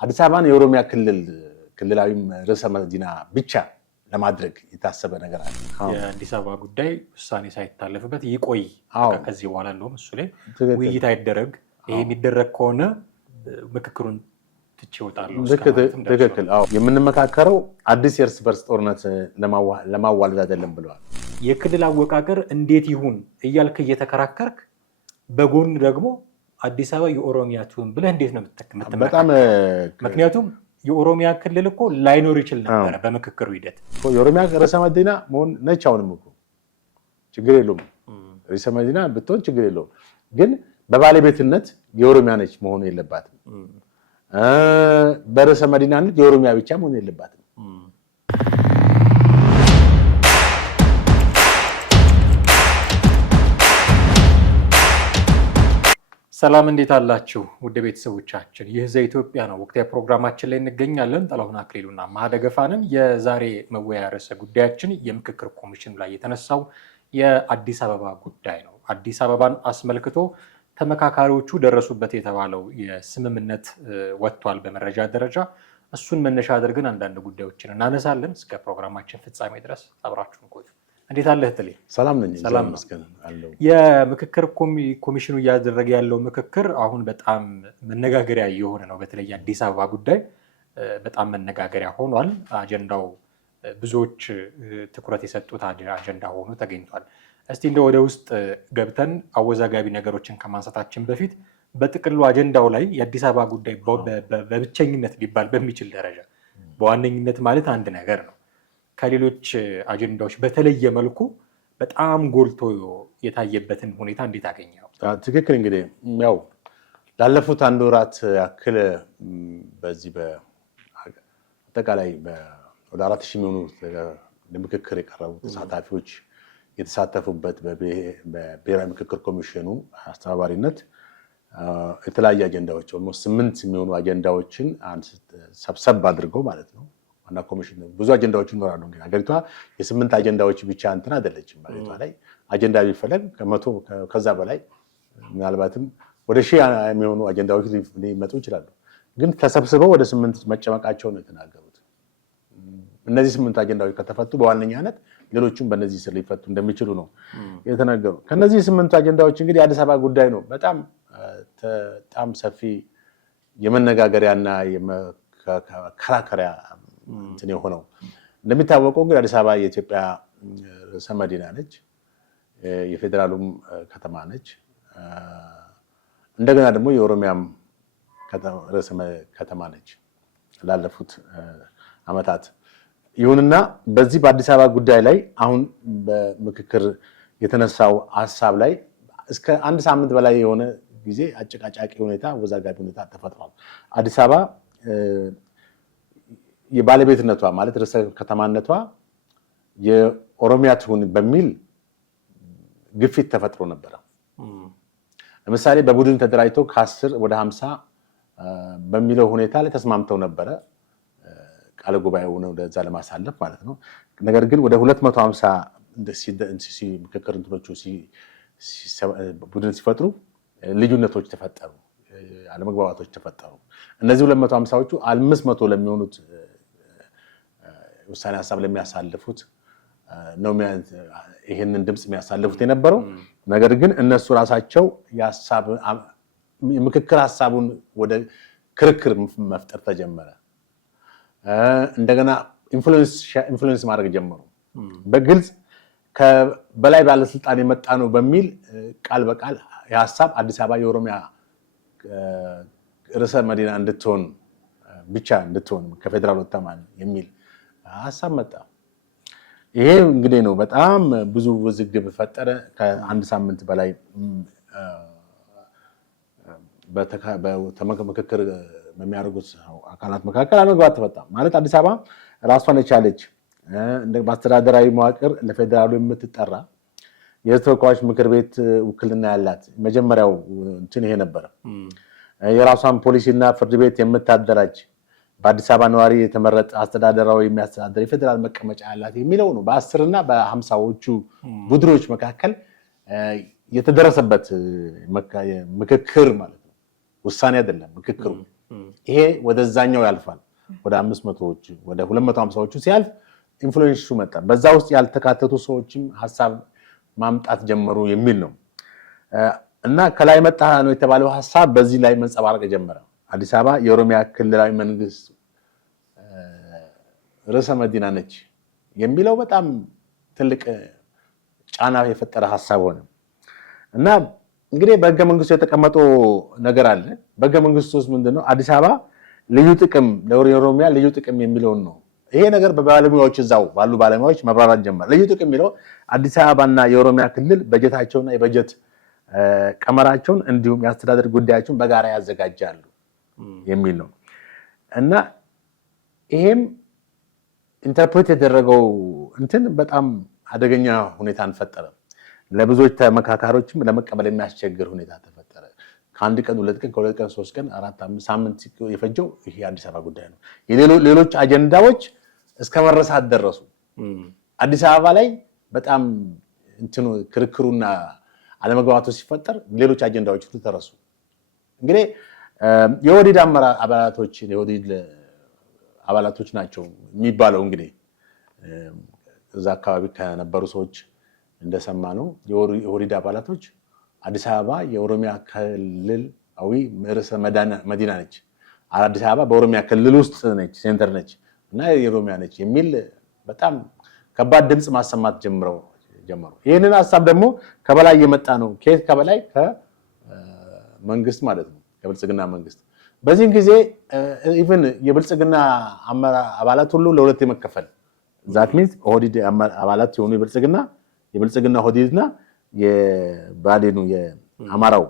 አዲስ አበባን የኦሮሚያ ክልላዊ ርዕሰ መዲና ብቻ ለማድረግ የታሰበ ነገር አለ። የአዲስ አበባ ጉዳይ ውሳኔ ሳይታለፍበት ይቆይ ከዚህ በኋላ እንደውም እሱ ላይ ውይይት አይደረግ። ይሄ የሚደረግ ከሆነ ምክክሩን ትቼ እወጣለሁ። ትክክል። የምንመካከረው አዲስ የእርስ በርስ ጦርነት ለማዋለድ አይደለም ብለዋል። የክልል አወቃቀር እንዴት ይሁን እያልክ እየተከራከርክ በጎን ደግሞ አዲስ አበባ የኦሮሚያ ትሁን ብለህ እንዴት ነው በጣም ምክንያቱም የኦሮሚያ ክልል እኮ ላይኖር ይችል ነበር በምክክሩ ሂደት። የኦሮሚያ ርዕሰ መዲና መሆን ነች። አሁንም እኮ ችግር የለውም፣ ርዕሰ መዲና ብትሆን ችግር የለውም። ግን በባለቤትነት የኦሮሚያ ነች መሆኑ የለባትም። በርዕሰ መዲናነት የኦሮሚያ ብቻ መሆኑ የለባትም። ሰላም እንዴት አላችሁ ውድ ቤተሰቦቻችን? ይህ ዘኢትዮጵያ ነው። ወቅታዊ ፕሮግራማችን ላይ እንገኛለን። ጥላሁን አክሊሉና ማህደገፋንን። የዛሬ መወያያ ርዕሰ ጉዳያችን የምክክር ኮሚሽኑ ላይ የተነሳው የአዲስ አበባ ጉዳይ ነው። አዲስ አበባን አስመልክቶ ተመካካሪዎቹ ደረሱበት የተባለው የስምምነት ወጥቷል በመረጃ ደረጃ። እሱን መነሻ አድርገን አንዳንድ ጉዳዮችን እናነሳለን። እስከ ፕሮግራማችን ፍጻሜ ድረስ አብራችሁን ቆዩ። እንዴት አለህ ትሌ? ሰላም ነኝ። ሰላም አለው። የምክክር ኮሚሽኑ እያደረገ ያለው ምክክር አሁን በጣም መነጋገሪያ የሆነ ነው። በተለይ አዲስ አበባ ጉዳይ በጣም መነጋገሪያ ሆኗል። አጀንዳው ብዙዎች ትኩረት የሰጡት አጀንዳ ሆኖ ተገኝቷል። እስቲ እንደ ወደ ውስጥ ገብተን አወዛጋቢ ነገሮችን ከማንሳታችን በፊት በጥቅሉ አጀንዳው ላይ የአዲስ አበባ ጉዳይ በብቸኝነት ሊባል በሚችል ደረጃ በዋነኝነት ማለት አንድ ነገር ነው ከሌሎች አጀንዳዎች በተለየ መልኩ በጣም ጎልቶ የታየበትን ሁኔታ እንዴት አገኘው? ትክክል። እንግዲህ ያው ላለፉት አንድ ወራት ያክል በዚህ በአጠቃላይ ወደ 4000 የሚሆኑ ለምክክር የቀረቡ ተሳታፊዎች የተሳተፉበት በብሔራዊ ምክክር ኮሚሽኑ አስተባባሪነት የተለያዩ አጀንዳዎች ኦልሞስት 8 የሚሆኑ አጀንዳዎችን ሰብሰብ አድርገው ማለት ነው። ዋና ኮሚሽን ብዙ አጀንዳዎች ይኖራሉ። እንግዲህ ሀገሪቷ የ8 አጀንዳዎች ብቻ እንትን አይደለችም። ሀገሪቷ ላይ አጀንዳ ቢፈለግ ከ100 ከዛ በላይ ምናልባትም ወደ 1000 የሚሆኑ አጀንዳዎች ሊመጡ ይችላሉ። ግን ተሰብስበው ወደ 8 መጨመቃቸው ነው የተናገሩት። እነዚህ 8 አጀንዳዎች ከተፈቱ በዋነኛነት ሌሎቹም በእነዚህ ስር ሊፈቱ እንደሚችሉ ነው የተናገሩ። ከነዚህ 8 አጀንዳዎች እንግዲህ የአዲስ አበባ ጉዳይ ነው በጣም ሰፊ የመነጋገሪያና የመከራከሪያ እንትን የሆነው። እንደሚታወቀው እንግዲህ አዲስ አበባ የኢትዮጵያ ርዕሰ መዲና ነች፣ የፌዴራሉም ከተማ ነች። እንደገና ደግሞ የኦሮሚያም ርዕሰ ከተማ ነች ላለፉት ዓመታት። ይሁንና በዚህ በአዲስ አበባ ጉዳይ ላይ አሁን በምክክር የተነሳው ሀሳብ ላይ እስከ 1 ሳምንት በላይ የሆነ ጊዜ አጨቃጫቂ ሁኔታ፣ አወዛጋቢ ሁኔታ ተፈጥሯል። አዲስ አበባ የባለቤትነቷ ማለት ርዕሰ ከተማነቷ የኦሮሚያ ትሁን በሚል ግፊት ተፈጥሮ ነበረ። ለምሳሌ በቡድን ተደራጅተው ከ10 ወደ 50 በሚለው ሁኔታ ላይ ተስማምተው ነበረ ቃለ ጉባኤውን ወደዛ ለማሳለፍ ማለት ነው። ነገር ግን ወደ 250 ምክክር እንትኖቹ ቡድን ሲፈጥሩ ልዩነቶች ተፈጠሩ፣ አለመግባባቶች ተፈጠሩ። እነዚህ 250ዎቹ 500 ለሚሆኑት ውሳኔ ሀሳብ ለሚያሳልፉት ነው ይሄንን ድምጽ የሚያሳልፉት የነበረው። ነገር ግን እነሱ ራሳቸው የምክክር ሀሳቡን ወደ ክርክር መፍጠር ተጀመረ። እንደገና ኢንፍሉዌንስ ማድረግ ጀመሩ። በግልጽ ከበላይ ባለስልጣን የመጣ ነው በሚል ቃል በቃል የሀሳብ አዲስ አበባ የኦሮሚያ ርዕሰ መዲና እንድትሆን ብቻ እንድትሆን ከፌዴራል ወጥታ የሚል ሀሳብ መጣ። ይሄ እንግዲህ ነው በጣም ብዙ ውዝግብ ፈጠረ። ከ1 ሳምንት በላይ ምክክር በሚያደርጉት አካላት መካከል አለመግባባት ተፈጠረ። ማለት አዲስ አበባ ራሷን የቻለች በአስተዳደራዊ መዋቅር ለፌዴራሉ የምትጠራ የሕዝብ ተወካዮች ምክር ቤት ውክልና ያላት መጀመሪያው እንትን ይሄ ነበረ። የራሷን ፖሊሲና ፍርድ ቤት የምታደራጅ በአዲስ አበባ ነዋሪ የተመረጠ አስተዳደራዊ የሚያስተዳድር የፌዴራል መቀመጫ ያላት የሚለው ነው። በ10 እና በ50ዎቹ ቡድኖች መካከል የተደረሰበት ምክክር ማለት ነው። ውሳኔ አይደለም ምክክሩ። ይሄ ወደዛኛው ያልፋል። ወደ 500ዎቹ ወደ 250ዎቹ ሲያልፍ ኢንፍሉዌንሱ መጣ። በዛ ውስጥ ያልተካተቱ ሰዎችም ሀሳብ ማምጣት ጀመሩ የሚል ነው እና ከላይ መጣ ነው የተባለው ሀሳብ በዚህ ላይ መንጸባረቅ ጀመረ። አዲስ አበባ የኦሮሚያ ክልላዊ መንግስት ርዕሰ መዲና ነች የሚለው በጣም ትልቅ ጫና የፈጠረ ሀሳብ ሆነ እና እንግዲህ በህገ መንግስቱ የተቀመጠው ነገር አለ። በህገ መንግስቱ ውስጥ ምንድነው አዲስ አበባ ልዩ ጥቅም ለኦሮሚያ ልዩ ጥቅም የሚለውን ነው። ይሄ ነገር በባለሙያዎች እዛው ባሉ ባለሙያዎች መብራራት ጀመረ። ልዩ ጥቅም የሚለው አዲስ አበባና የኦሮሚያ ክልል በጀታቸውና የበጀት ቀመራቸውን እንዲሁም የአስተዳደር ጉዳያቸውን በጋራ ያዘጋጃሉ የሚል ነው እና ይሄም ኢንተርፕሬት የተደረገው እንትን በጣም አደገኛ ሁኔታን ፈጠረ። ለብዙዎች ተመካካሪዎችም ለመቀበል የሚያስቸግር ሁኔታ ተፈጠረ። ከአንድ ቀን 2 ቀን ከ2 ቀን 3 ቀን 4 5 ሳምንት የፈጀው ይሄ አዲስ አበባ ጉዳይ ነው። ሌሎች አጀንዳዎች እስከ መረሳት ደረሱ። አዲስ አበባ ላይ በጣም እንትኑ ክርክሩና አለመግባባቱ ሲፈጠር ሌሎች አጀንዳዎች ሁሉ ተረሱ። እንግዲህ የኦህዴድ አባላቶች ናቸው የሚባለው እንግዲህ እዛ አካባቢ ከነበሩ ሰዎች እንደሰማ ነው የኦህዴድ አባላቶች አዲስ አበባ የኦሮሚያ ክልላዊ ርዕሰ መዲና ነች፣ አዲስ አበባ በኦሮሚያ ክልል ውስጥ ነች፣ ሴንተር ነች እና የኦሮሚያ ነች የሚል በጣም ከባድ ድምፅ ማሰማት ጀመሩ። ይህንን ሀሳብ ደግሞ ከበላይ የመጣ ነው። ከየት ከበላይ? ከመንግስት ማለት ነው፣ ከብልጽግና መንግስት። በዚህም ጊዜ ኢቭን የብልጽግና አባላት ሁሉ ለሁለት የመከፈል ዛት ሚንስ ኦህዴድ አባላት የሆኑ የብልጽግና ኦህዴድና የባዴኑ የአማራው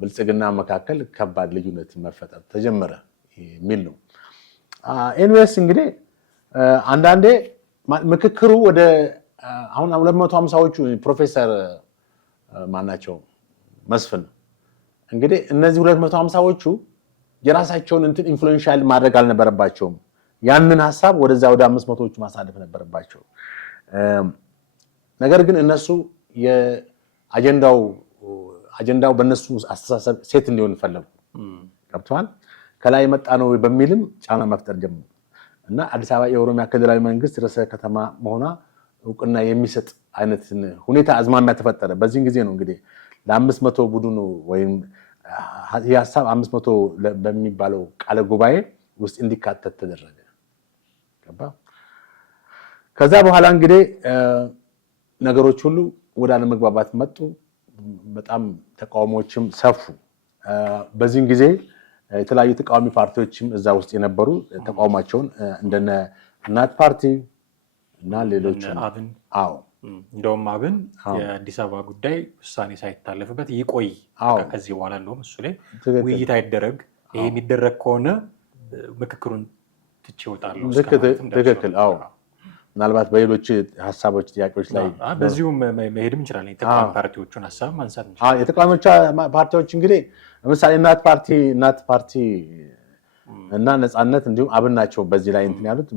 ብልጽግና መካከል ከባድ ልዩነት መፈጠር ተጀመረ የሚል ነው። ኤንዌስ እንግዲህ አንዳንዴ ምክክሩ ወደ አሁን 250ዎቹ ፕሮፌሰር ማናቸው መስፍን እንግዲህ እነዚህ 250ዎቹ የራሳቸውን እንትን ኢንፍሉዌንሻል ማድረግ አልነበረባቸውም። ያንን ሀሳብ ወደዛ ወደ 500ዎቹ ማሳለፍ ነበረባቸው። ነገር ግን እነሱ አጀንዳው በእነሱ አስተሳሰብ ሴት እንዲሆን ፈለጉ። ገብተዋል። ከላይ መጣ ነው በሚልም ጫና መፍጠር ጀመሩ እና አዲስ አበባ የኦሮሚያ ክልላዊ መንግስት ርዕሰ ከተማ መሆኗ እውቅና የሚሰጥ አይነት ሁኔታ አዝማሚያ ተፈጠረ። በዚህን ጊዜ ነው እንግዲህ ለ500 ቡድኑ ወይም ይህ ሀሳብ 500 በሚባለው ቃለ ጉባኤ ውስጥ እንዲካተት ተደረገ። ከዛ በኋላ እንግዲህ ነገሮች ሁሉ ወደ አለመግባባት መጡ። በጣም ተቃውሞዎችም ሰፉ። በዚህን ጊዜ የተለያዩ ተቃዋሚ ፓርቲዎችም እዛ ውስጥ የነበሩ ተቃውሟቸውን እንደነ እናት ፓርቲ እና ሌሎች እንደውም አብን የአዲስ አበባ ጉዳይ ውሳኔ ሳይታለፍበት ይቆይ፣ ከዚህ በኋላ እንደውም እሱ ላይ ውይይት አይደረግ፣ ይሄ የሚደረግ ከሆነ ምክክሩን ትቼ እወጣለሁ። ትክክል። ምናልባት በሌሎች ሀሳቦች፣ ጥያቄዎች ላይ በዚሁም መሄድም እንችላለን። የተቃዋሚ ፓርቲዎቹን ሀሳብ ማንሳት እንችላለን። የተቃዋሚ ፓርቲዎች እንግዲህ ለምሳሌ እናት ፓርቲ እና ነፃነት እንዲሁም አብን ናቸው በዚህ ላይ እንትን ያሉት።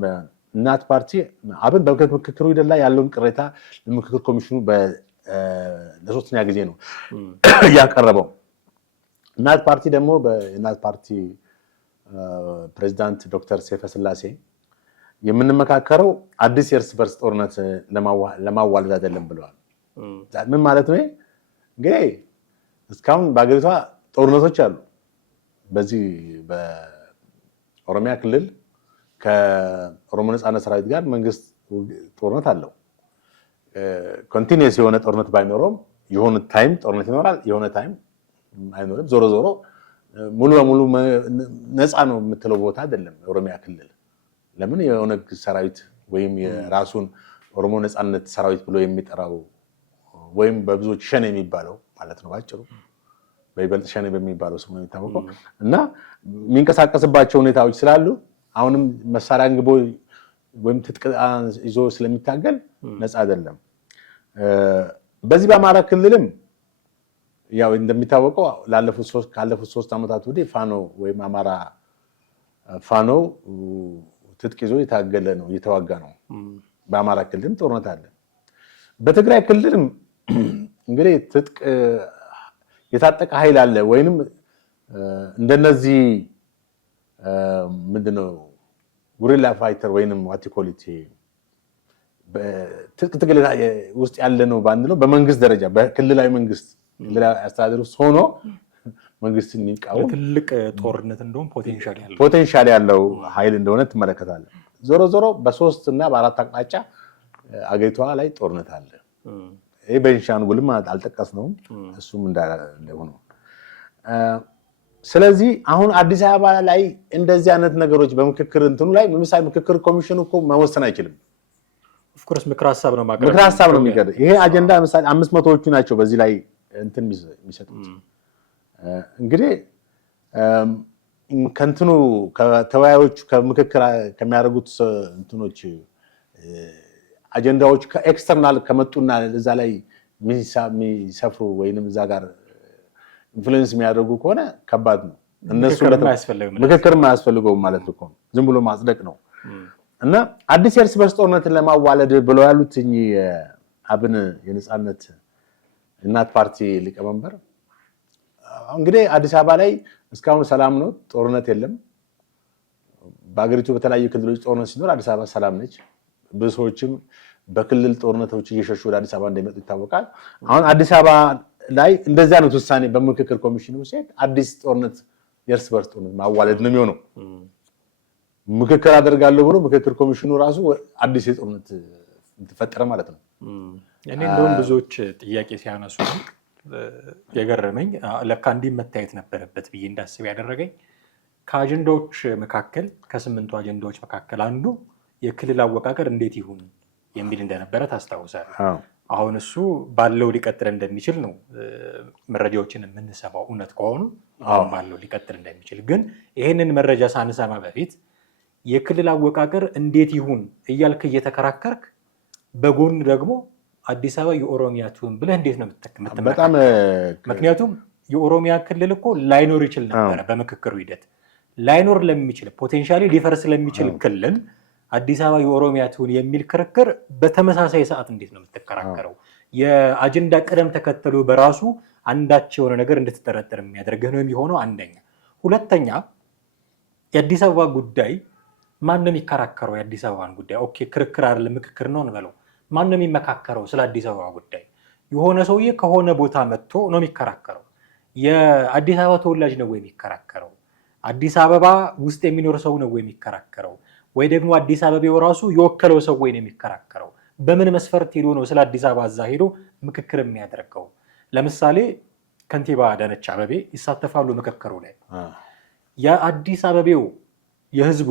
እናት ፓርቲ አብን በምክክሩ ሂደት ላይ ያለውን ቅሬታ ለምክክር ኮሚሽኑ ለሶስተኛ ጊዜ ነው ያቀረበው። እናት ፓርቲ ደግሞ በእናት ፓርቲ ፕሬዚዳንት ዶክተር ሰይፈ ስላሴ የምንመካከረው አዲስ የእርስ በርስ ጦርነት ለማዋለድ አይደለም ብለዋል። ምን ማለት ነው? እንግዲህ እስካሁን በአገሪቷ ጦርነቶች አሉ። በዚህ በኦሮሚያ ክልል ከኦሮሞ ነፃነት ሰራዊት ጋር መንግስት ጦርነት አለው። ኮንቲኒየስ የሆነ ጦርነት ባይኖረውም የሆነ ታይም ጦርነት ይኖራል፣ የሆነ ታይም አይኖርም። ዞሮ ዞሮ ሙሉ በሙሉ ነፃ ነው የምትለው ቦታ አይደለም የኦሮሚያ ክልል። ለምን የኦነግ ሰራዊት ወይም የራሱን ኦሮሞ ነፃነት ሰራዊት ብሎ የሚጠራው ወይም በብዙዎች ሸኔ የሚባለው ማለት ነው ባጭሩ፣ በይበልጥ ሸኔ በሚባለው ስሙ ነው የሚታወቀው እና የሚንቀሳቀስባቸው ሁኔታዎች ስላሉ አሁንም መሳሪያ አንግቦ ወይም ትጥቅ ይዞ ስለሚታገል ነፃ አይደለም። በዚህ በአማራ ክልልም ያው እንደሚታወቀው ካለፉት 3 ዓመታት ወዲህ ፋኖ ወይም አማራ ፋኖ ትጥቅ ይዞ የታገለ ነው፣ እየተዋጋ ነው። በአማራ ክልልም ጦርነት አለ። በትግራይ ክልልም እንግዲህ ትጥቅ የታጠቀ ኃይል አለ ወይንም እንደነዚህ ምንድነው ጉሪላ ፋይተር ወይንም ዋቲኮሊቲ በትጥቅ ትግል ውስጥ ያለ ነው ባንድ ነው በመንግስት ደረጃ በክልላዊ መንግስት ክልላዊ አስተዳደር ውስጥ ሆኖ መንግስትን የሚቃወም ትልቅ ጦርነት እንደውም ፖቴንሻል ያለው ኃይል እንደሆነ ትመለከታለህ። ዞሮ ዞሮ በ3 እና በ4 አቅጣጫ አገሪቷ ላይ ጦርነት አለ። ይሄ ቤንሻንጉልም አልጠቀስነውም፣ እሱም እንዳለ ነው። ስለዚህ አሁን አዲስ አበባ ላይ እንደዚህ አይነት ነገሮች በምክክር እንትኑ ላይ ለምሳሌ ምክክር ኮሚሽኑ እኮ መወሰን አይችልም። ኦፍ ኮርስ ምክር ሀሳብ ነው ማቅረብ፣ ምክር ሀሳብ ነው የሚቀርብ። ይሄ አጀንዳ ለምሳሌ 500ዎቹ ናቸው በዚህ ላይ እንትን የሚሰጡት። እንግዲህ ከእንትኑ ከተወያዮቹ ከምክክር ከሚያደርጉት እንትኖች አጀንዳዎች ከኤክስተርናል ከመጡና እዛ ላይ የሚሰፍሩ ወይንም እዛ ጋር ኢንፍሉዌንስ የሚያደርጉ ከሆነ ከባድ ነው። እነሱ ምክክርም አያስፈልገውም ማለት እኮ ነው፣ ዝም ብሎ ማጽደቅ ነው። እና አዲስ የእርስ በርስ ጦርነትን ለማዋለድ ብለው ያሉት አብን የነጻነት እናት ፓርቲ ሊቀመንበር እንግዲህ አዲስ አበባ ላይ እስካሁን ሰላም ነው፣ ጦርነት የለም። በአገሪቱ በተለያዩ ክልሎች ጦርነት ሲኖር አዲስ አበባ ሰላም ነች። ብዙ ሰዎችም በክልል ጦርነቶች እየሸሹ ወደ አዲስ አበባ እንደሚመጡ ይታወቃል። አሁን አዲስ አበባ ላይ እንደዚህ አይነት ውሳኔ በምክክር ኮሚሽኑ ሲሄድ አዲስ ጦርነት የእርስ በርስ ጦርነት ማዋለድ ነው የሚሆነው። ምክክር አደርጋለሁ ብሎ ምክክር ኮሚሽኑ ራሱ አዲስ የጦርነት ተፈጠረ ማለት ነው። እኔ እንደውም ብዙዎች ጥያቄ ሲያነሱ የገረመኝ ለካ እንዲህ መታየት ነበረበት ብዬ እንዳስብ ያደረገኝ ከአጀንዳዎች መካከል ከ8ቱ አጀንዳዎች መካከል አንዱ የክልል አወቃቀር እንዴት ይሁን የሚል እንደነበረ ታስታውሳለህ። አሁን እሱ ባለው ሊቀጥል እንደሚችል ነው መረጃዎችን የምንሰማው። እውነት ከሆኑ አሁን ባለው ሊቀጥል እንደሚችል ግን ይሄንን መረጃ ሳንሰማ በፊት የክልል አወቃቀር እንዴት ይሁን እያልክ እየተከራከርክ በጎን ደግሞ አዲስ አበባ የኦሮሚያ ትሁን ብለህ እንዴት ነው የምትመካከረው? ምክንያቱም የኦሮሚያ ክልል እኮ ላይኖር ይችል ነበረ። በምክክሩ ሂደት ላይኖር ለሚችል ፖቴንሻሊ ሊፈርስ ለሚችል ክልል አዲስ አበባ የኦሮሚያ ትሁን የሚል ክርክር በተመሳሳይ ሰዓት እንዴት ነው የምትከራከረው? የአጀንዳ ቅደም ተከተሉ በራሱ አንዳች የሆነ ነገር እንድትጠረጥር የሚያደርግህ ነው የሚሆነው። አንደኛ። ሁለተኛ የአዲስ አበባ ጉዳይ ማን ነው የሚከራከረው? የአዲስ አበባን ጉዳይ ኦኬ ክርክር አይደለም ምክክር ነው እንበለው። ማን ነው የሚመካከረው ስለ አዲስ አበባ ጉዳይ? የሆነ ሰውዬ ከሆነ ቦታ መጥቶ ነው የሚከራከረው። የአዲስ አበባ ተወላጅ ነው ወይ የሚከራከረው? አዲስ አበባ ውስጥ የሚኖር ሰው ነው ወይ የሚከራከረው? ወይ ደግሞ አዲስ አበባው ራሱ የወከለው ሰው ወይ ነው የሚከራከረው? በምን መስፈርት ሄዶ ነው ስለ አዲስ አበባ እዛ ሄዶ ምክክር የሚያደርገው? ለምሳሌ ከንቲባ አዳነች አቤቤ ይሳተፋሉ ምክክሩ ላይ። የአዲስ አበባው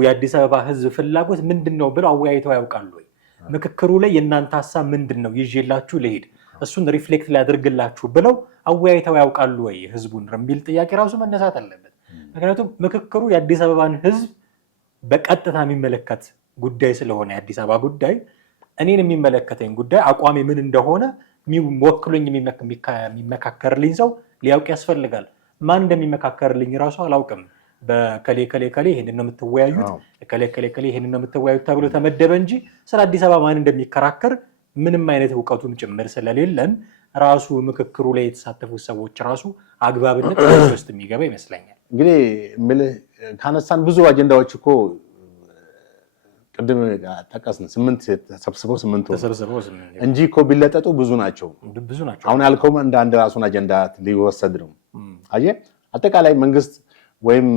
የአዲስ አበባ ህዝብ ፍላጎት ምንድነው ብለው አወያይተው ያውቃሉ ወይ? ምክክሩ ላይ የእናንተ ሀሳብ ምንድነው ይዤላችሁ ልሄድ እሱን ሪፍሌክት ሊያደርግላችሁ ብለው አወያይተው ያውቃሉ ወይ ህዝቡን የሚል ጥያቄ ራሱ መነሳት አለበት። ምክንያቱም ምክክሩ የአዲስ አበባን ህዝብ በቀጥታ የሚመለከት ጉዳይ ስለሆነ የአዲስ አበባ ጉዳይ እኔን የሚመለከተኝ ጉዳይ አቋሜ ምን እንደሆነ ወክሎኝ የሚመካከርልኝ ሰው ሊያውቅ ያስፈልጋል። ማን እንደሚመካከርልኝ ራሱ አላውቅም። በከሌ ከሌ ይሄንን ነው የምትወያዩት፣ ከሌ ይሄንን ነው የምትወያዩት ተብሎ ተመደበ እንጂ ስለ አዲስ አበባ ማን እንደሚከራከር ምንም አይነት እውቀቱም ጭምር ስለሌለን ራሱ ምክክሩ ላይ የተሳተፉ ሰዎች ራሱ አግባብነት ውስጥ የሚገባ ይመስለኛል። እንግዲህ ምልህ ካነሳን ብዙ አጀንዳዎች እኮ ቅድም ጠቀስን 8 ተሰብስበው 8 እንጂ እኮ ቢለጠጡ ብዙ ናቸው። አሁን ያልከውም እንደ አንድ ራሱን አጀንዳ ሊወሰድ ነው። አየህ አጠቃላይ መንግስት ወይም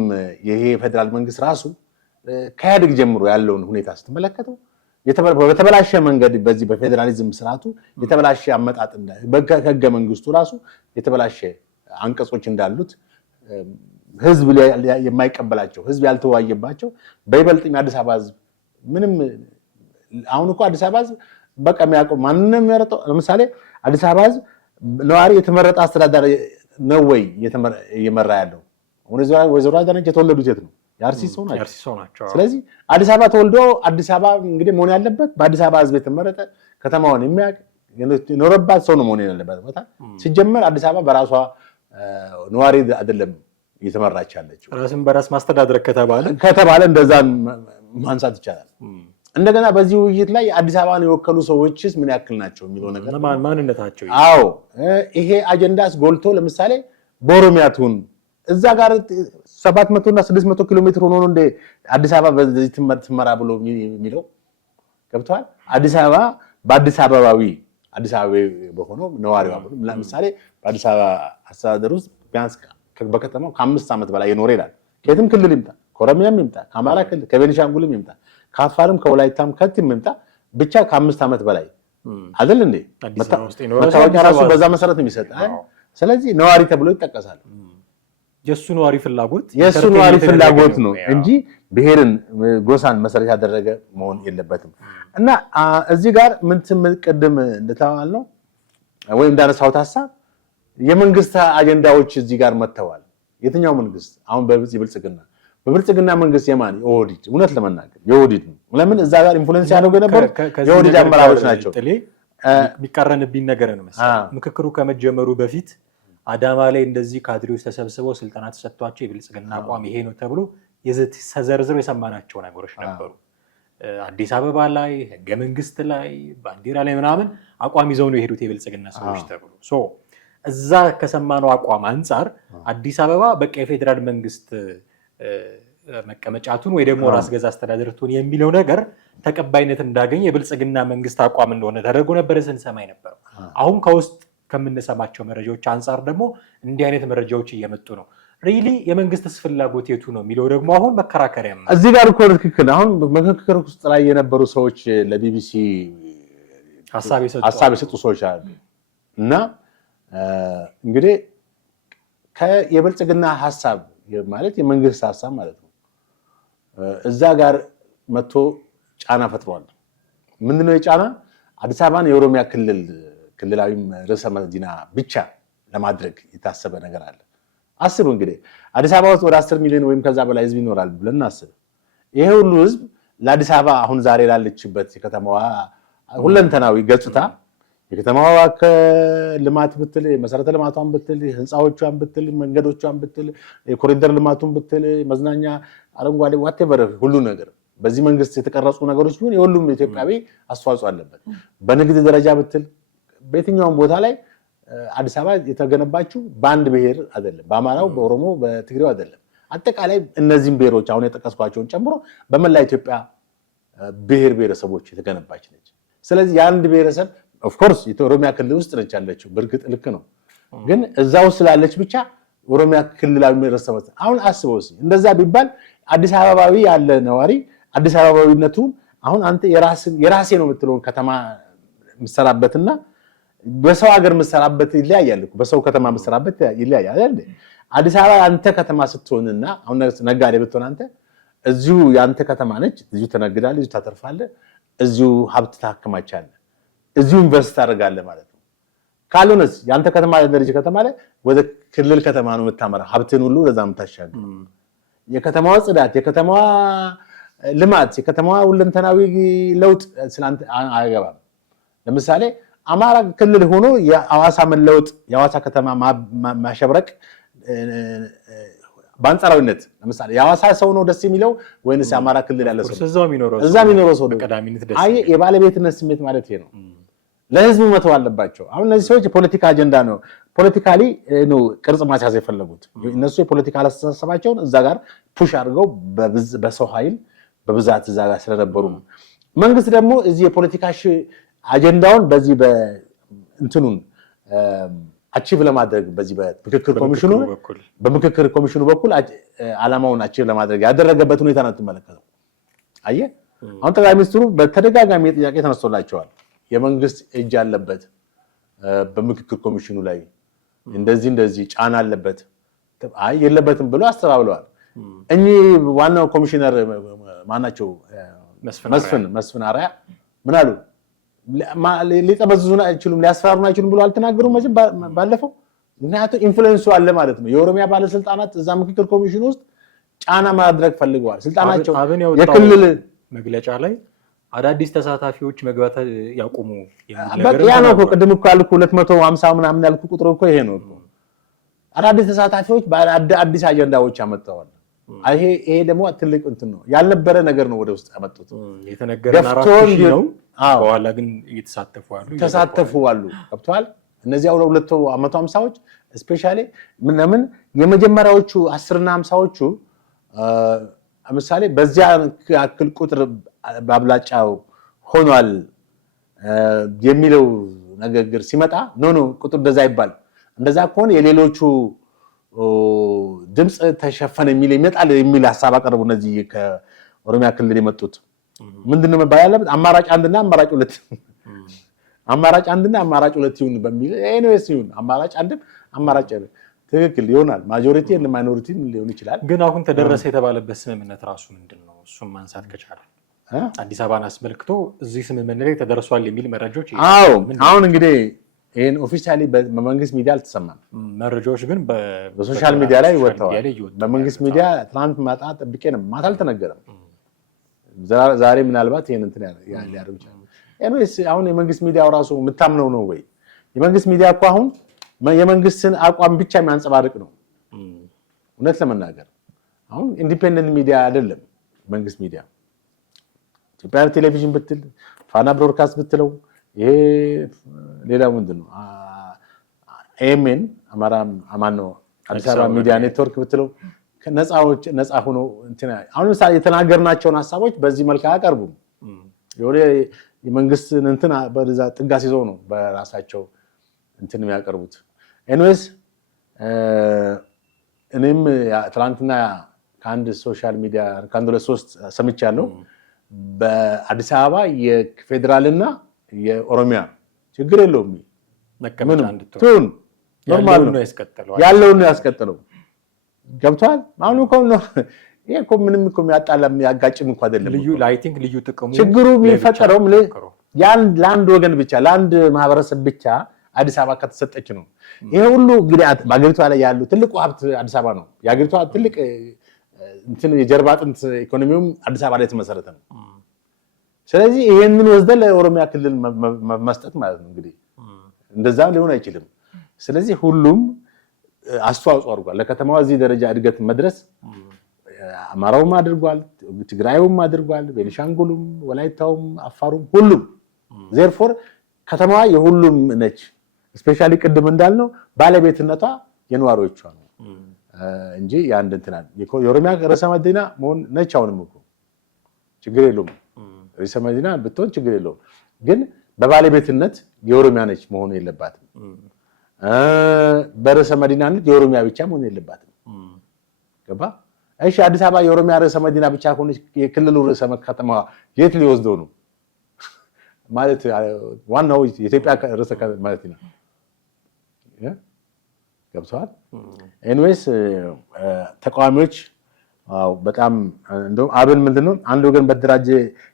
ይሄ ፌደራል መንግስት ራሱ ከኢህአዴግ ጀምሮ ያለውን ሁኔታ ስትመለከተው በተበላሸ መንገድ በዚህ በፌደራሊዝም ስርዓቱ የተበላሸ አመጣጥ በህገ መንግስቱ ራሱ የተበላሸ አንቀጾች እንዳሉት ህዝብ የማይቀበላቸው ህዝብ ያልተወያየባቸው በይበልጥ የአዲስ አበባ ህዝብ ምንም አሁን እኮ አዲስ አበባ ህዝብ በቃ የሚያውቀው ማንንም የሚያረጠው ለምሳሌ አዲስ አበባ ህዝብ ነዋሪ የተመረጠ አስተዳዳሪ ነው ወይ እየመራ ያለው? ወይዘሮ አዳነች የተወለዱት የት ነው? የአርሲ ሰው ናቸው። ስለዚህ አዲስ አበባ ተወልዶ አዲስ አበባ እንግዲህ መሆን ያለበት በአዲስ አበባ ህዝብ የተመረጠ ከተማውን የሚያውቅ የኖረባት ሰው ነው መሆን ያለበት ቦታ። ሲጀመር አዲስ አበባ በራሷ ነዋሪ አይደለም እየተመራች ያለችው። ራስን በራስ ማስተዳደር ከተባለ እንደዛ ማንሳት ይቻላል። እንደገና በዚህ ውይይት ላይ አዲስ አበባን የወከሉ ሰዎችስ ምን ያክል ናቸው የሚለው ነገር ማንነታቸው። አዎ ይሄ አጀንዳስ ጎልቶ ለምሳሌ በኦሮሚያ ትሁን እዛ ጋር 700 እና 600 ኪሎ ሜትር ሆኖ ነው እንደ አዲስ አበባ በዚህ ትመራ ብሎ የሚለው ገብቷል። አዲስ አበባ በአዲስ አበባዊ አዲስ አበባ በሆነው ነዋሪው ለምሳሌ በአዲስ አበባ አስተዳደር ውስጥ ቢያንስ በከተማው ከ5 ዓመት በላይ የኖረ ይላል። ከየትም ክልል ይምጣ፣ ከኦሮሚያም ይምጣ፣ ከአማራ ክልል ከቤኒሻንጉልም ይምጣ፣ ከአፋርም ከወላይታም ከትም ይምጣ ብቻ ከ5 ዓመት በላይ አይደል እንዴ መታወቂያ ራሱ በዛ መሰረት ነው የሚሰጥ። ስለዚህ ነዋሪ ተብሎ ይጠቀሳል። የሱ ነዋሪ ፍላጎት ነው እንጂ ብሔርን ጎሳን መሰረት ያደረገ መሆን የለበትም። እና እዚህ ጋር ምን ቅድም እንደተባል ነው ወይም እንዳነሳሁት ሐሳብ የመንግስት አጀንዳዎች እዚህ ጋር መተዋል። የትኛው መንግስት አሁን በብልጽግና መንግስት የማን የኦህዴድ እውነት ለመናገር የኦህዴድ ነው። ለምን እዛ ጋር ኢንፍሉዌንስ ያደርጉ የነበሩ የኦህዴድ አመራሮች ናቸው። የሚቃረንብኝ ነገር ነው መሰለኝ ምክክሩ ከመጀመሩ በፊት አዳማ ላይ እንደዚህ ካድሬዎች ተሰብስበው ስልጠና ተሰጥቷቸው የብልጽግና አቋም ይሄ ነው ተብሎ ተዘርዝረው የሰማናቸው ነገሮች ነበሩ። አዲስ አበባ ላይ ህገ መንግስት ላይ ባንዲራ ላይ ምናምን አቋም ይዘው ነው የሄዱት የብልጽግና ሰዎች ተብሎ እዛ ከሰማነው አቋም አንጻር አዲስ አበባ በቃ የፌዴራል መንግስት መቀመጫቱን ወይ ደግሞ ራስ ገዝ አስተዳደርቱን የሚለው ነገር ተቀባይነት እንዳገኘ የብልጽግና መንግስት አቋም እንደሆነ ተደርጎ ነበር ስንሰማ የነበረው። አሁን ከውስጥ ከምንሰማቸው መረጃዎች አንጻር ደግሞ እንዲህ አይነት መረጃዎች እየመጡ ነው። ሪሊ የመንግስትስ ፍላጎት የቱ ነው የሚለው ደግሞ አሁን መከራከሪያ ነው። እዚህ ጋር እኮ ትክክል። አሁን መከራከር ውስጥ ላይ የነበሩ ሰዎች ለቢቢሲ ሀሳብ የሰጡ ሰዎች አሉ እና እንግዲህ የብልጽግና ሀሳብ ማለት የመንግስት ሀሳብ ማለት ነው እዛ ጋር መጥቶ ጫና ፈጥሯል። ምንድነው የጫና? አዲስ አበባን የኦሮሚያ ክልላዊ ርዕሰ መዲና ብቻ ለማድረግ የታሰበ ነገር አለ። አስቡ እንግዲህ አዲስ አበባ ውስጥ ወደ 10 ሚሊዮን ወይም ከዛ በላይ ህዝብ ይኖራል ብለን እናስብ። ይሄ ሁሉ ህዝብ ለአዲስ አበባ አሁን ዛሬ ላለችበት የከተማዋ ሁለንተናዊ ገጽታ የከተማዋ ልማት ብትል መሰረተ ልማቷን ብትል ህንፃዎቿን ብትል መንገዶቿን ብትል የኮሪደር ልማቱን ብትል መዝናኛ፣ አረንጓዴ ዋቴቨር ሁሉ ነገር በዚህ መንግስት የተቀረጹ ነገሮች ቢሆን የሁሉም ኢትዮጵያዊ አስተዋጽኦ አለበት። በንግድ ደረጃ ብትል በየትኛውም ቦታ ላይ አዲስ አበባ የተገነባችው በአንድ ብሔር አይደለም፣ በአማራው፣ በኦሮሞ፣ በትግሬው አይደለም። አጠቃላይ እነዚህም ብሔሮች አሁን የጠቀስኳቸውን ጨምሮ በመላ ኢትዮጵያ ብሔር ብሔረሰቦች የተገነባች ነች። ስለዚህ የአንድ ብሔረሰብ ኦፍኮርስ የኦሮሚያ ክልል ውስጥ ነች ያለችው፣ በእርግጥ ልክ ነው። ግን እዛ ውስጥ ስላለች ብቻ ኦሮሚያ ክልላዊ ብሔረሰብ አሁን አስበው እንደዛ ቢባል አዲስ አበባዊ ያለ ነዋሪ አዲስ አበባዊነቱን አሁን አንተ የራሴ ነው የምትለውን ከተማ የምትሰራበትና በሰው ሀገር የምትሰራበት ይለያያል እኮ። በሰው ከተማ የምትሰራበት ይለያያል አይደል? አዲስ አበባ አንተ ከተማ ስትሆንና አሁን ነጋዴ ብትሆን አንተ እዚሁ ያንተ ከተማ ነች፣ እዚሁ ተነግዳለህ፣ እዚሁ ታተርፋለህ፣ እዚሁ ሀብት ታከማቻለህ፣ እዚሁ ኢንቨስት ታደርጋለህ ማለት ነው። ካልሆነስ ያንተ ከተማ ያለች ከተማ ላይ ወደ ክልል ከተማ ነው የምታመራ፣ ሀብትን ሁሉ ለዛ የምታሻገር። የከተማዋ ጽዳት፣ የከተማዋ ልማት፣ የከተማዋ ሁለንተናዊ ለውጥ ስላንተ አያገባም። ለምሳሌ አማራ ክልል ሆኖ የሐዋሳ መለወጥ የሐዋሳ ከተማ ማሸብረቅ በአንጻራዊነት ለምሳሌ የሐዋሳ ሰው ነው ደስ የሚለው ወይንስ የአማራ ክልል ያለ ሰው? እዛ የሚኖረው ሰው አይ የባለቤትነት ስሜት ማለት ነው። ለህዝቡ መተው አለባቸው። አሁን እነዚህ ሰዎች የፖለቲካ አጀንዳ ነው ፖለቲካሊ ነው ቅርጽ ማስያዝ የፈለጉት። እነሱ የፖለቲካ አስተሳሰባቸውን እዛ ጋር ፑሽ አድርገው በሰው ኃይል በብዛት እዛ ጋር ስለነበሩ ነው። መንግስት ደግሞ እዚህ የፖለቲካ አጀንዳውን በዚህ በእንትኑን አቺቭ ለማድረግ በዚህ በምክክር ኮሚሽኑ በኩል ዓላማውን አቺቭ ለማድረግ ያደረገበት ሁኔታ ነው የምትመለከተው። አየህ አሁን ጠቅላይ ሚኒስትሩ በተደጋጋሚ ጥያቄ ተነስቶላቸዋል። የመንግስት እጅ አለበት በምክክር ኮሚሽኑ ላይ እንደዚህ ጫና አለበት፣ አይ የለበትም ብሎ አስተባብለዋል። እኚህ ዋናው ኮሚሽነር ማናቸው መስፍን አርአያ ምን አሉ? ሊጠመዝዙን አይችሉም ሊያስፈራሩን አይችሉም ብሎ አልተናገሩም መቼም ባለፈው። ምክንያቱም ኢንፍሉዌንሱ አለ ማለት ነው። የኦሮሚያ ባለስልጣናት እዛ ምክክር ኮሚሽን ውስጥ ጫና ማድረግ ፈልገዋል። ስልጣናቸው የክልል መግለጫ ላይ አዳዲስ ተሳታፊዎች መግባት ያቆሙ ያ ነው እኮ ቅድም እኮ ያልኩ 250 ምናምን ያልኩ ቁጥሩ እኮ ይሄ ነው እኮ። አዳዲስ ተሳታፊዎች በአዲስ አጀንዳዎች ያመጣዋል። ይሄ ደግሞ ትልቅ እንትን ነው፣ ያልነበረ ነገር ነው ወደ ውስጥ ያመጡት። የተነገረን 4000 ነው፣ በኋላ ግን እየተሳተፉ አሉ። ገብቷል። እነዚህ 250ዎች ስፔሻሊ ምናምን የመጀመሪያዎቹ 10 እና 50ዎቹ ለምሳሌ በዚያ ያክል ቁጥር በአብላጫው ሆኗል የሚለው ንግግር ሲመጣ ኖ ቁጥር እንደዛ ይባል እንደዛ ከሆነ የሌሎቹ ድምጽ ተሸፈነ ይመጣል የሚል ሐሳብ አቀረቡ። እነዚህ ከኦሮሚያ ክልል የመጡት ምንድነው መባል ያለበት? አማራጭ አንድና አማራጭ ሁለት አማራጭ አንድና አማራጭ ሁለት ይሁን በሚል ኤኒዌይስ ይሁን አማራጭ አንድ አማራጭ ትክክል ይሆናል። ማጆሪቲ እና ማይኖሪቲ ሊሆን ይችላል። ግን አሁን ተደረሰ የተባለበት ስምምነት ራሱ ምንድነው? እሱም ማንሳት ከቻለ አዲስ አበባን አስመልክቶ እዚህ ስምምነት ላይ ተደርሷል የሚል መረጃዎች አሁን እንግዲህ ይሄን ኦፊሻሊ በመንግስት ሚዲያ አልተሰማም። መረጃዎች ግን በሶሻል ሚዲያ ላይ ወጥተዋል። በመንግስት ሚዲያ ትናንት ማታ ጠብቄ ነው ማታ አልተነገረም። ዛሬ ምናልባት ይሄን እንትን ያደርግ ይችላል። ኤኒዌይስ አሁን የመንግስት ሚዲያው ራሱ የምታምነው ነው ወይ? የመንግስት ሚዲያ እኮ አሁን የመንግስትን አቋም ብቻ የሚያንጸባርቅ ነው። እውነት ለመናገር አሁን ኢንዲፔንደንት ሚዲያ አይደለም መንግስት ሚዲያ። ኢትዮጵያ ቴሌቪዥን ብትል ፋና ብሮድካስት ብትለው ይሄ ሌላው ምንድነው ኤኤምኤን አማኖ አዲስ አበባ ሚዲያ ኔትወርክ ብትለው ነፃ ሆኖ እንትና አሁን ምሳሌ የተናገርናቸውን ሐሳቦች በዚህ መልኩ አያቀርቡም። የሆነ የመንግስትን እንትና በዛ ጥጋ ሲዘው ነው በራሳቸው እንትን የሚያቀርቡት። ኤኒዌይስ እኔም ትናንትና ከአንድ ሶሻል ሚዲያ ከአንድ ሁለት ሶስት ሰምቻለሁ። በአዲስ አበባ የፌዴራልና የኦሮሚያ ችግር የለውም ምንም ኖርማል ነው ያለውን ነው ያስቀጥለው። ገብቷል። አሁን እኮ ይሄ እኮ ምንም እኮ የሚያጣላም ያጋጭም እንኳን አይደለም። አይ ቲንክ ልዩ ጥቅሙ ችግሩ የሚፈጠረው ለአንድ ወገን ብቻ ለአንድ ማህበረሰብ ብቻ አዲስ አበባ ከተሰጠች ነው። ይሄ ሁሉ እንግዲህ በአገሪቷ ላይ ያሉ ትልቁ ሀብት አዲስ አበባ ነው። የአገሪቷ ትልቅ እንትን የጀርባ አጥንት ኢኮኖሚውም አዲስ አበባ ላይ የተመሰረተ ነው። ስለዚህ ይሄንን ወስደን ለኦሮሚያ ክልል መስጠት ማለት ነው እንግዲህ እንደዛ ሊሆን አይችልም። ስለዚህ ሁሉም አስተዋጽኦ አድርጓል ለከተማዋ እዚህ ደረጃ እድገት መድረስ። አማራውም አድርጓል፣ ትግራዩም አድርጓል፣ ቤኒሻንጉሉም፣ ወላይታውም፣ አፋሩም ሁሉም ዜርፎር ከተማዋ የሁሉም ነች። ስፔሻሊ ቅድም እንዳልነው ባለቤትነቷ የነዋሪዎቿ ነው እንጂ የአንድ እንትና የኦሮሚያ ርዕሰ መዲና መሆን ነች። አሁንም እኮ ችግር የለውም ርዕሰ መዲና ብትሆን ችግር የለውም። ግን በባለቤትነት የኦሮሚያ ነች መሆኑ የለባትም። በርዕሰ መዲናነት የኦሮሚያ ብቻ መሆን የለባትም። ገባ? እሺ አዲስ አበባ የኦሮሚያ ርዕሰ መዲና ብቻ ሆነች የክልሉ ርዕሰ ከተማ የት ሊወስደው ነው ማለት? ዋናው የኢትዮጵያ ርዕሰ ማለት ነው። ገብተዋል። ኤኒዌይስ ተቃዋሚዎች በጣም እንደው አብን ምንድነው አንድ ወገን በተደራጀ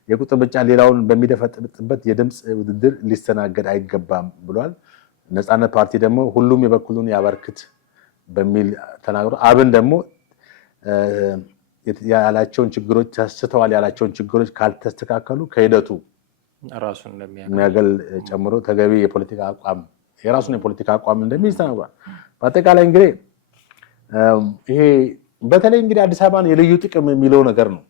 የቁጥር ብቻ ሌላውን በሚደፈጥጥበት የድምፅ ውድድር ሊስተናገድ አይገባም ብሏል። ነፃነት ፓርቲ ደግሞ ሁሉም የበኩሉን ያበርክት በሚል ተናግሮ አብን ደግሞ ያላቸውን ችግሮች ተስተዋል ያላቸውን ችግሮች ካልተስተካከሉ ከሂደቱ ራሱን የሚያገል ጨምሮ ተገቢ የፖለቲካ አቋም የራሱን የፖለቲካ አቋም እንደሚይዝ ተናግሯል። በአጠቃላይ እንግዲህ ይሄ በተለይ እንግዲህ አዲስ አበባን የልዩ ጥቅም የሚለው ነገር ነው።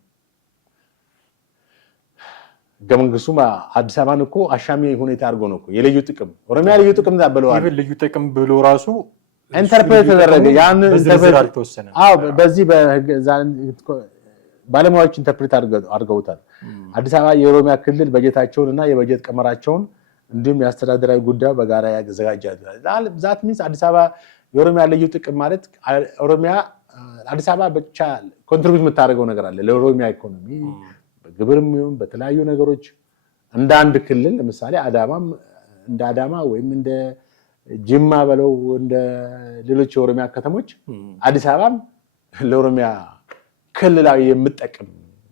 ሕገ መንግስቱም አዲስ አበባን እኮ አሻሚ ሁኔታ አድርጎ ነው እኮ የልዩ ጥቅም ኦሮሚያ ልዩ ጥቅም ብለዋል። ይሄ ልዩ ጥቅም ብሎ ራሱ ኢንተርፕሬት ተደረገ። ያን ኢንተርፕሬት በዚህ ባለሙያዎች ኢንተርፕሬት አድርገውታል። አዲስ አበባ የኦሮሚያ ክልል በጀታቸውን እና የበጀት ቀመራቸውን እንዲሁም የአስተዳደራዊ ጉዳዩ በጋራ ያዘጋጃሉ። ዛት ሚንስ አዲስ አበባ የኦሮሚያ ልዩ ጥቅም ማለት ኦሮሚያ አዲስ አበባ ብቻ ኮንትሪቢዩት የምታደርገው ነገር አለ ለኦሮሚያ ኢኮኖሚ በግብርም ይሁን በተለያዩ ነገሮች እንደ አንድ ክልል ለምሳሌ አዳማም እንደ አዳማ ወይም እንደ ጅማ በለው እንደ ሌሎች የኦሮሚያ ከተሞች አዲስ አበባም ለኦሮሚያ ክልላዊ የምጠቅም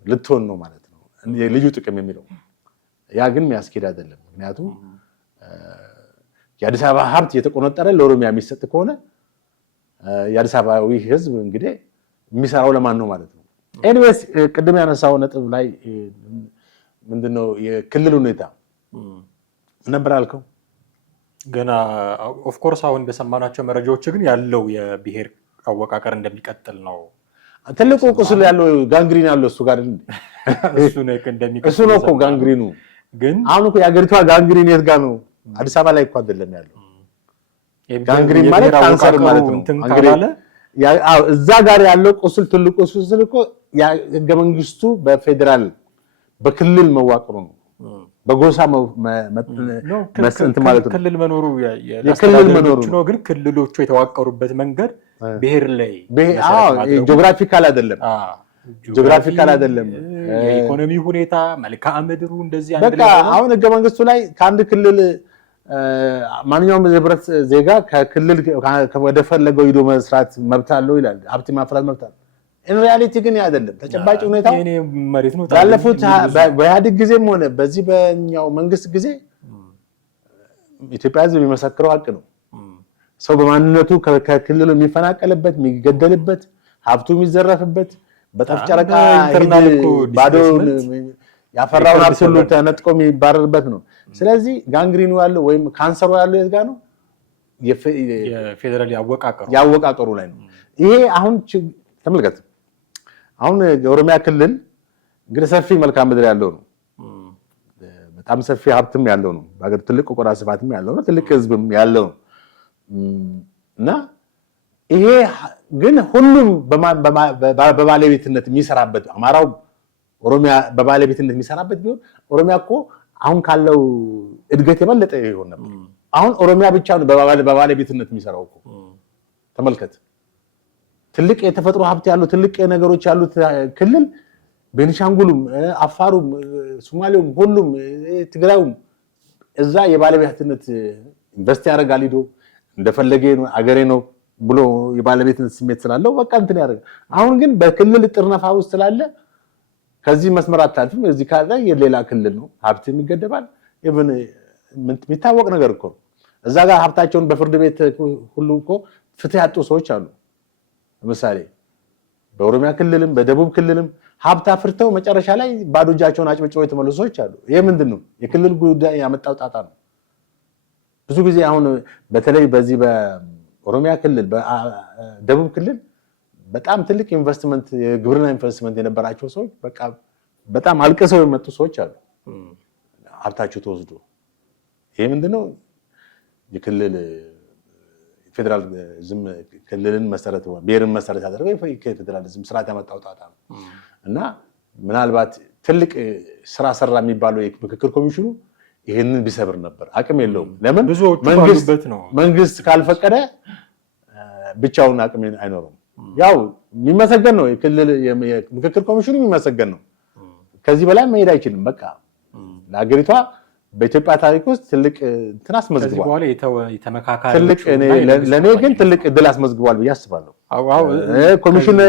ልትሆን ነው ማለት ነው ልዩ ጥቅም የሚለው። ያ ግን የሚያስኬድ አይደለም። ምክንያቱም የአዲስ አበባ ሀብት የተቆነጠረ ለኦሮሚያ የሚሰጥ ከሆነ የአዲስ አበባዊ ሕዝብ እንግዲህ የሚሰራው ለማን ነው ማለት ነው። ኤኒዌይስ ቅድም ያነሳው ነጥብ ላይ ምንድነው የክልል ሁኔታ ነበር አልከው? ገና ኦፍ ኮርስ አሁን በሰማናቸው መረጃዎች ግን ያለው የብሔር አወቃቀር እንደሚቀጥል ነው። ትልቁ ቁስል ያለው ጋንግሪን ያለው እሱ ጋር እሱ ነው እኮ ጋንግሪኑ። ግን አሁን እኮ የአገሪቷ ጋንግሪን የት ጋር ነው? አዲስ አበባ ላይ እኮ አይደለም ያለው። ጋንግሪን ማለት ካንሰር ማለት ነው። እዛ ጋር ያለው ቁስል ትልቁ ቁስል እኮ ህገ መንግስቱ በፌዴራል በክልል መዋቅሩ ነው። በጎሳ መስንት ማለት ነው። ክልል መኖሩ የክልል መኖሩ ነው። ግን ክልሎቹ የተዋቀሩበት መንገድ ብሔር ላይ ጂኦግራፊካል አይደለም። ጂኦግራፊካል አይደለም። የኢኮኖሚ ሁኔታ መልክዓ ምድሩ እንደዚህ በቃ አሁን ህገ መንግስቱ ላይ ከአንድ ክልል ማንኛውም የህብረት ዜጋ ከክልል ወደ ፈለገው ሂዶ መስራት መብት አለው ይላል። ሀብት ማፍራት መብት አለው። ኢን ሪያሊቲ ግን አይደለም። ተጨባጭ ሁኔታው ባለፉት በኢህአዴግ ጊዜም ሆነ በዚህ በኛው መንግስት ጊዜ ኢትዮጵያ ህዝብ የሚመሰክረው ሀቅ ነው። ሰው በማንነቱ ከክልሉ የሚፈናቀልበት፣ የሚገደልበት፣ ሀብቱ የሚዘረፍበት፣ በጠፍ ጨረቃ ባዶ ያፈራውን ሀብት ሁሉ ተነጥቆ የሚባረርበት ነው። ስለዚህ ጋንግሪኑ ያለው ወይም ካንሰሩ ያለው የት ጋር ነው? የፌደራል ያወቃቀሩ ላይ ነው። ይሄ አሁን ተመልከት። አሁን የኦሮሚያ ክልል እንግዲህ ሰፊ መልክዓ ምድር ያለው ነው። በጣም ሰፊ ሀብትም ያለው ነው። በአገር ትልቅ ቆዳ ስፋትም ያለው ነው። ትልቅ ህዝብም ያለው ነው እና ይሄ ግን ሁሉም በባለቤትነት የሚሰራበት አማራው ኦሮሚያ በባለቤትነት የሚሰራበት ቢሆን ኦሮሚያ እኮ አሁን ካለው እድገት የበለጠ ይሆን ነበር። አሁን ኦሮሚያ ብቻ ነው በባለቤትነት የሚሰራው እኮ ተመልከት። ትልቅ የተፈጥሮ ሀብት ያለው ትልቅ ነገሮች ያሉት ክልል ቤኒሻንጉሉም፣ አፋሩም፣ ሶማሌውም፣ ሁሉም ትግራዩም እዛ የባለቤትነት ኢንቨስት ያደርጋል። ሂዶ እንደፈለገ አገሬ ነው ብሎ የባለቤትነት ስሜት ስላለው በቃ እንትን ያደርጋል። አሁን ግን በክልል ጥርነፋ ውስጥ ስላለ ከዚህ መስመር አታልፍም። እዚህ ካለ የሌላ ክልል ነው ሀብትም ይገደባል። ኢቭን የሚታወቅ ነገር እኮ እዛ ጋር ሀብታቸውን በፍርድ ቤት ሁሉ እኮ ፍትህ ያጡ ሰዎች አሉ። ለምሳሌ በኦሮሚያ ክልልም በደቡብ ክልልም ሀብት አፍርተው መጨረሻ ላይ ባዶ እጃቸውን አጭበጭበው የተመለሱ ሰዎች አሉ። ይሄ ምንድን ነው? የክልል ጉዳይ ያመጣው ጣጣ ነው። ብዙ ጊዜ አሁን በተለይ በዚህ በኦሮሚያ ክልል በደቡብ ክልል በጣም ትልቅ ኢንቨስትመንት የግብርና ኢንቨስትመንት የነበራቸው ሰዎች በቃ በጣም አልቀሰው የመጡ ሰዎች አሉ። ሀብታቸው ተወስዶ ይሄ ምንድነው? የክልል ፌደራሊዝም ክልልን መሰረት ብሔርን መሰረት ያደረገ የፌደራሊዝም ስርዓት ያመጣው ጣጣ ነው እና ምናልባት ትልቅ ስራ ሰራ የሚባለው የምክክር ኮሚሽኑ ይሄንን ቢሰብር ነበር። አቅም የለውም። ለምን? መንግስት ካልፈቀደ ብቻውን አቅም አይኖረውም። ያው የሚመሰገን ነው የክልል የምክክር ኮሚሽኑ የሚመሰገን ነው። ከዚህ በላይ መሄድ አይችልም። በቃ ለሀገሪቷ በኢትዮጵያ ታሪክ ውስጥ ትልቅ እንትን አስመዝግቧል። ለእኔ ግን ትልቅ ድል አስመዝግቧል ብዬ አስባለሁ። ኮሚሽን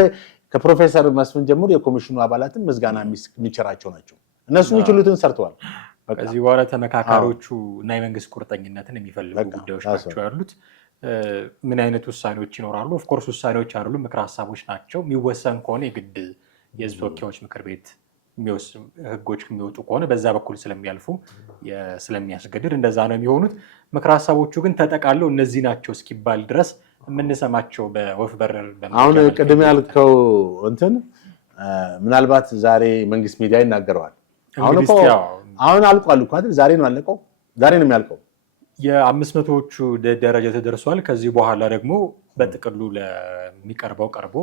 ከፕሮፌሰር መስፍን ጀምሮ የኮሚሽኑ አባላትም ምስጋና የሚቸራቸው ናቸው። እነሱ የሚችሉትን ሰርተዋል። ከዚህ በኋላ ተመካካሪዎቹ እና የመንግስት ቁርጠኝነትን የሚፈልጉ ጉዳዮች ናቸው ያሉት። ምን አይነት ውሳኔዎች ይኖራሉ? ኦፍኮርስ ውሳኔዎች አይደሉም፣ ምክር ሀሳቦች ናቸው። የሚወሰን ከሆነ የግድ የህዝብ ተወካዮች ምክር ቤት ህጎች የሚወጡ ከሆነ በዛ በኩል ስለሚያልፉ ስለሚያስገድድ እንደዛ ነው የሚሆኑት። ምክር ሀሳቦቹ ግን ተጠቃለው እነዚህ ናቸው እስኪባል ድረስ የምንሰማቸው በወፍ በረር አሁን ቅድም ያልከው እንትን ምናልባት ዛሬ መንግስት ሚዲያ ይናገረዋል። አሁን አልቋል እኮ አይደል? ዛሬ ነው ያለቀው። ዛሬ ነው የሚያልቀው። የ500ዎቹ ደረጃ ተደርሷል። ከዚህ በኋላ ደግሞ በጥቅሉ ለሚቀርበው ቀርቦ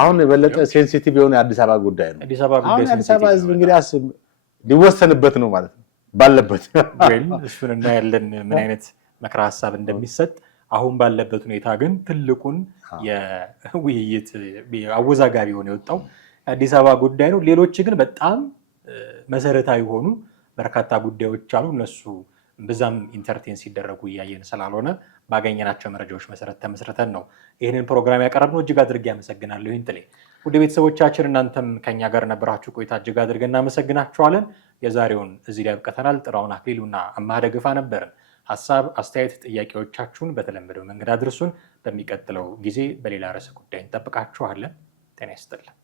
አሁን የበለጠ ሴንሲቲቭ የሆነ የአዲስ አበባ ጉዳይ ነው። አዲስ አበባ ህዝብ እንግዲህ ሊወሰንበት ነው ማለት ነው ባለበት። እሱን እናያለን ምን አይነት ምክረ ሀሳብ እንደሚሰጥ። አሁን ባለበት ሁኔታ ግን ትልቁን የውይይት አወዛጋቢ ሆነ የወጣው የአዲስ አበባ ጉዳይ ነው። ሌሎች ግን በጣም መሰረታዊ የሆኑ በርካታ ጉዳዮች አሉ። እነሱ ብዛም ኢንተርቴን ሲደረጉ እያየን ስላልሆነ ባገኘናቸው መረጃዎች መሰረት ተመስርተን ነው ይህንን ፕሮግራም ያቀረብነው። እጅግ አድርጌ አመሰግናለሁ። ይህንጥሌ ውድ ቤተሰቦቻችን እናንተም ከኛ ጋር ነበራችሁ ቆይታ እጅግ አድርገን እናመሰግናችኋለን። የዛሬውን እዚህ ላይ አብቅተናል። ጥራውን አክሊሉና አማሃ ደግፋ ነበርን። ሀሳብ፣ አስተያየት፣ ጥያቄዎቻችሁን በተለመደው መንገድ አድርሱን። በሚቀጥለው ጊዜ በሌላ ርዕሰ ጉዳይ እንጠብቃችኋለን። ጤና ይስጥልን።